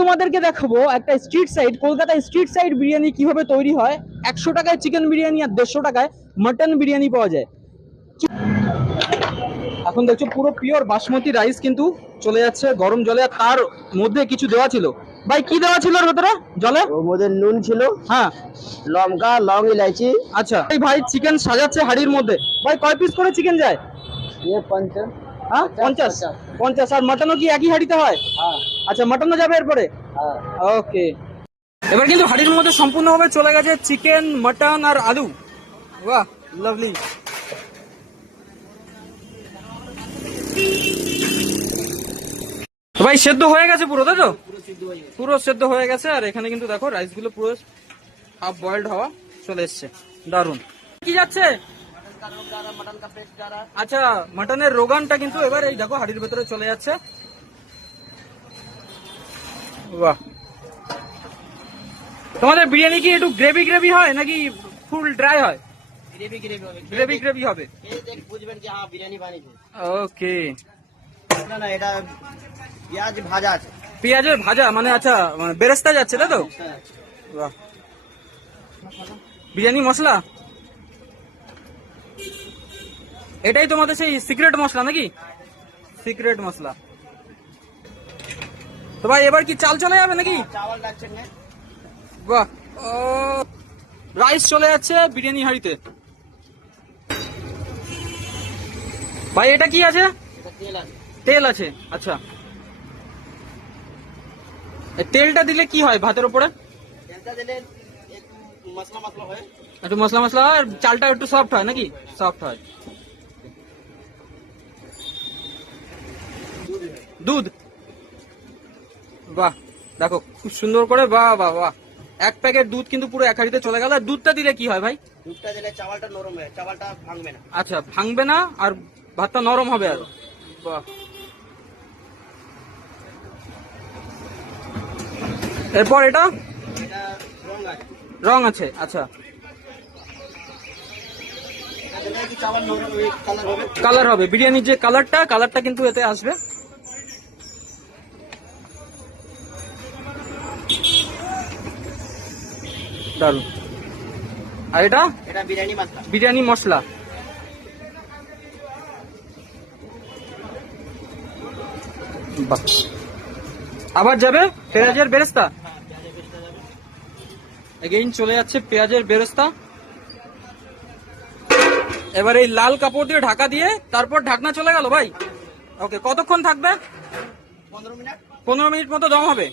তোমাদেরকে দেখাবো একটা street side, Kolkata street side biryani কিভাবে তৈরি হয়। 100 টাকায় চিকেন বিরিয়ানি আর 150 টাকায় মটন বিরিয়ানি পাওয়া যায়। এখন দেখছো পুরো পিওর বাসমতি রাইস কিন্তু চলে যাচ্ছে গরম জলে, আর তার মধ্যে কিছু দেওয়া ছিল। ভাই কি দেওয়া ছিল ওর ভেতরে জলে? ওর মধ্যে নুন ছিল, হ্যাঁ লঙ্কা, লং, ইলাইচি। আচ্ছা, এই ভাই চিকেন সাজাচ্ছে হাড়ির মধ্যে। ভাই কয় পিস করে চিকেন যায়? ये 50। হ্যাঁ 50 50। আর মটনও কি একই হাড়িতে হয়? हाँ আচ্ছা, মটনও যাবে এরপরে। हाँ। ওকে, এবার কিন্তু হাড়ির মধ্যে সম্পূর্ণভাবে চলে গেছে চিকেন, মটন আর আলু। বাহ, লাভলি। ভাই সেদ্ধ হয়ে গেছে পুরো, তাই তো? পুরো সেদ্ধ হয়ে গেছে। আর এখানে কিন্তু দেখো রাইস গুলো পুরো হাফ বয়েলড হওয়া চলে এসছে। দারুন। কি যাচ্ছে? আচ্ছা, মটনের রোগানটা কিন্তু এবার এই দেখো হাড়ির ভেতরে চলে যাচ্ছে। বাহ, তোমাদের বিরিয়ানি কি একটু গ্রেভি গ্রেভি হয় নাকি ফুল ড্রাই হয়? গ্রেভি গ্রেভি হবে। গ্রেভি গ্রেভি হবে। এই দেখ বুঝবেন যে হ্যাঁ বিরিয়ানি বানিয়েছে। ওকে, না না, এটা পেঁয়াজ ভাজা আছে। পেঁয়াজের ভাজা মানে? আচ্ছা, মানে বেরেস্তা যাচ্ছে, তাই তো? বাহ, বিরিয়ানি মশলা এটাই তোমাদের সেই সিক্রেট মশলা নাকি? সিক্রেট মশলা। তো ভাই এবার কি চাল চলে যাবে নাকি? চাওয়াল লাগছে না। বাহ, ও রাইস চলে যাচ্ছে বিরিয়ানি হাঁড়িতে। ভাই এটা কি আছে? এটা তেল আছে। তেল আছে, আচ্ছা। এই তেলটা দিলে কি হয় ভাতের উপরে? তেলটা দিলে একটু মশলা মশলা হয়। একটু মশলা মশলা হয়, আর চালটা একটু সফট হয় নাকি? সফট হয়। দুধ, বাহ দেখো খুব সুন্দর করে। বাহ বাহ বাহ, এক প্যাকেট দুধ কিন্তু পুরো এক হাঁড়িতে চলে গেল। আর দুধটা দিলে কি হয় ভাই? দুধটা দিলে চাওয়ালটা নরম হয়, চাওয়ালটা ভাঙবে না। আচ্ছা, ভাঙবে না আর ভাতটা নরম হবে আর। বাহ, এরপর এটা এটা রং আছে। রং আছে, আচ্ছা। এটা দিলে কি চাওয়াল নরম কালার হবে। কালার হবে, বিরিয়ানির যে কালারটা কিন্তু এতে আসবে। দারুন। আর এটা এটা বিরিয়ানি মশলা। বিরিয়ানি মশলা। বাহ, আবার যাবে পেঁয়াজের বেরেস্তা। এগেইন চলে যাচ্ছে পেঁয়াজের বেরেস্তা। এবার এই লাল কাপড় দিয়ে ঢাকা দিয়ে তারপর ঢাকনা চলে গেল ভাই। ওকে, কতক্ষণ থাকবে? 15 মিনিট। 15 মিনিট মতো দম হবে।